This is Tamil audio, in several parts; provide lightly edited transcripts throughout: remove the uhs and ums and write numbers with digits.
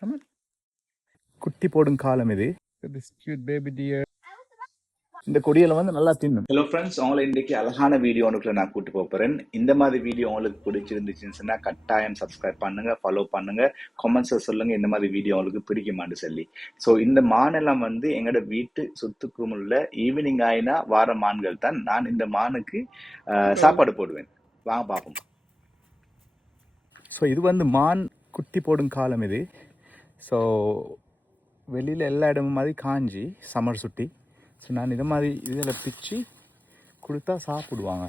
Come on. குட்டி போடும் காலம் இது. This cute baby deer. இந்த கொடியில வந்து நல்லா தின்னும். ஹலோ ஃப்ரெண்ட்ஸ், உங்களை இன்றைக்கு அழகான வீடியோ ஒன்றுக்குள்ள நான் கூட்டு போகிறேன். இந்த மாதிரி வீடியோ உங்களுக்கு பிடிச்சிருந்துச்சுன்னா கட்டாயம் சப்ஸ்கிரைப் பண்ணுங்க, ஃபாலோ பண்ணுங்க, கமெண்ட்ஸை சொல்லுங்க இந்த மாதிரி வீடியோ உங்களுக்கு பிடிக்குமான்னு சொல்லி. ஸோ இந்த மானெல்லாம் வந்து எங்களோட வீட்டு சொத்துக்கும் உள்ள ஈவினிங் ஆயினா வார மான்கள் தான். நான் இந்த மானுக்கு சாப்பாடு போடுவேன். வாங்க பார்ப்போம். ஸோ இது வந்து மான் குட்டி போடும் காலம் இது. ஸோ வெளியில் எல்லா இடமும் மாதிரி காஞ்சி சமர் சுட்டி. ஸோ நான் இதை மாதிரி இதில் பிச்சு கொடுத்தா சாப்பிடுவாங்க.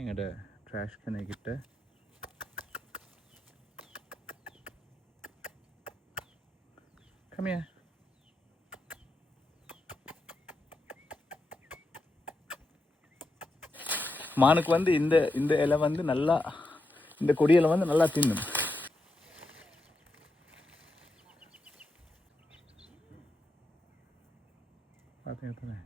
எங்களோட ட்ராஷ் கனை கிட்ட கம்மியா மானுக்கு வந்து இந்த இலை வந்து நல்லா, இந்த கொடியில வந்து நல்லா தின்னும். பார்த்தீங்க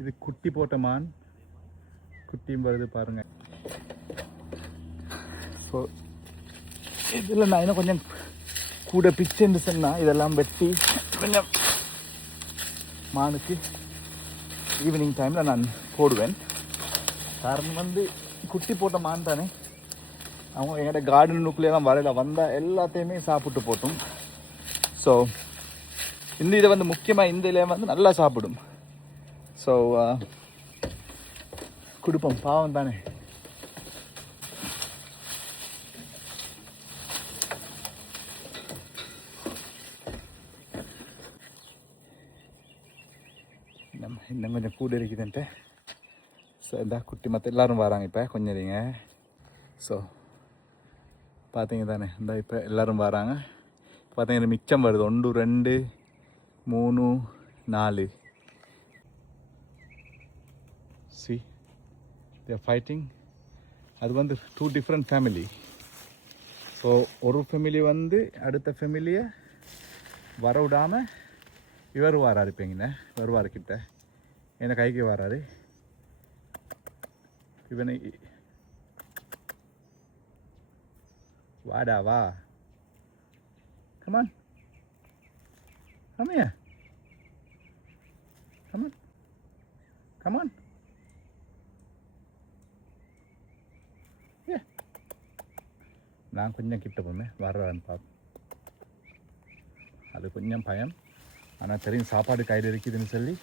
இது குட்டி போட்ட மான், குட்டியும் வருது பாருங்க. ஸோ இதில் நான் இன்னும் கொஞ்சம் கூட பிச்சுன்னு சொன்னால் இதெல்லாம் வெட்டி கொஞ்சம் மானுக்கு ஈவினிங் டைமில் நான் போடுவேன். காரணம் வந்து குட்டி போட்ட மான் தானே, அவங்க எங்கிட்ட கார்டனுக்குள்ளே தான் வரையில வந்தால் எல்லாத்தையுமே சாப்பிட்டு போட்டும். ஸோ இந்த இதை வந்து முக்கியமாக இந்த இலையை வந்து நல்லா சாப்பிடும். ஸோ கொடுப்போம், பாவம் தானே. இன்னும் கொஞ்சம் கூட இருக்குதுன்ட்டு. ஸோ இந்த குட்டி மற்ற எல்லோரும் வராங்க இப்போ கொஞ்சம் இருங்க. ஸோ பார்த்தீங்க தானே, இந்த இப்போ எல்லோரும் வராங்க. பார்த்தீங்கன்னா மிச்சம் வருது 1 2 3 4. See, they are fighting. அது வந்து 2 different family. ஸோ ஒரு ஃபேமிலி வந்து அடுத்த ஃபேமிலியை வர விடாமல் இவர் வராரு. இப்போ இங்கே வருவார் கிட்ட, என்னை கைக்கு வராரு. இவனை வாடா வா, கமான் கம்மியா, கமான் கமான். நான் கொஞ்சம் கிட்ட போமே வர்றான்னு பார்ப்போம். அது கொஞ்சம் பயம், ஆனால் தெரியும் சாப்பாடு கையில் இருக்குதுன்னு சொல்லி.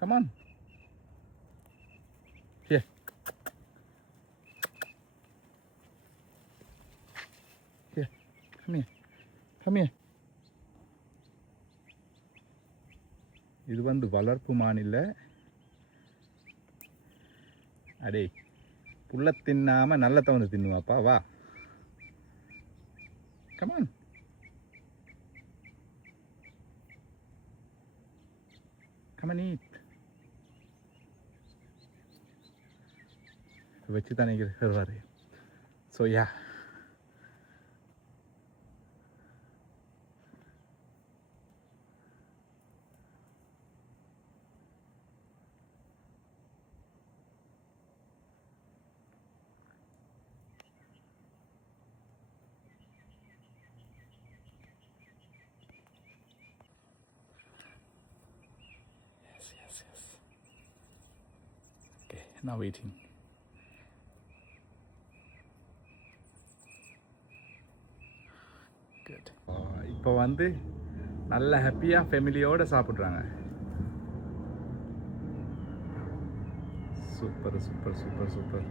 கமான் ஏ ஏ கம்மியா கம்மியா. இது வந்து வளர்ப்பு மானில்லை. அடே புள்ள தின்னாமல் நல்லத்தை வந்து தின்னுவாப்பா, வா கமான். Come on eat. வச்சு தானே வருவார். So yeah, now waiting. Good. இப்போ வந்து நல்ல ஹாப்பியாக ஃபேமிலியோடு சாப்பிட்றாங்க. Super super super super.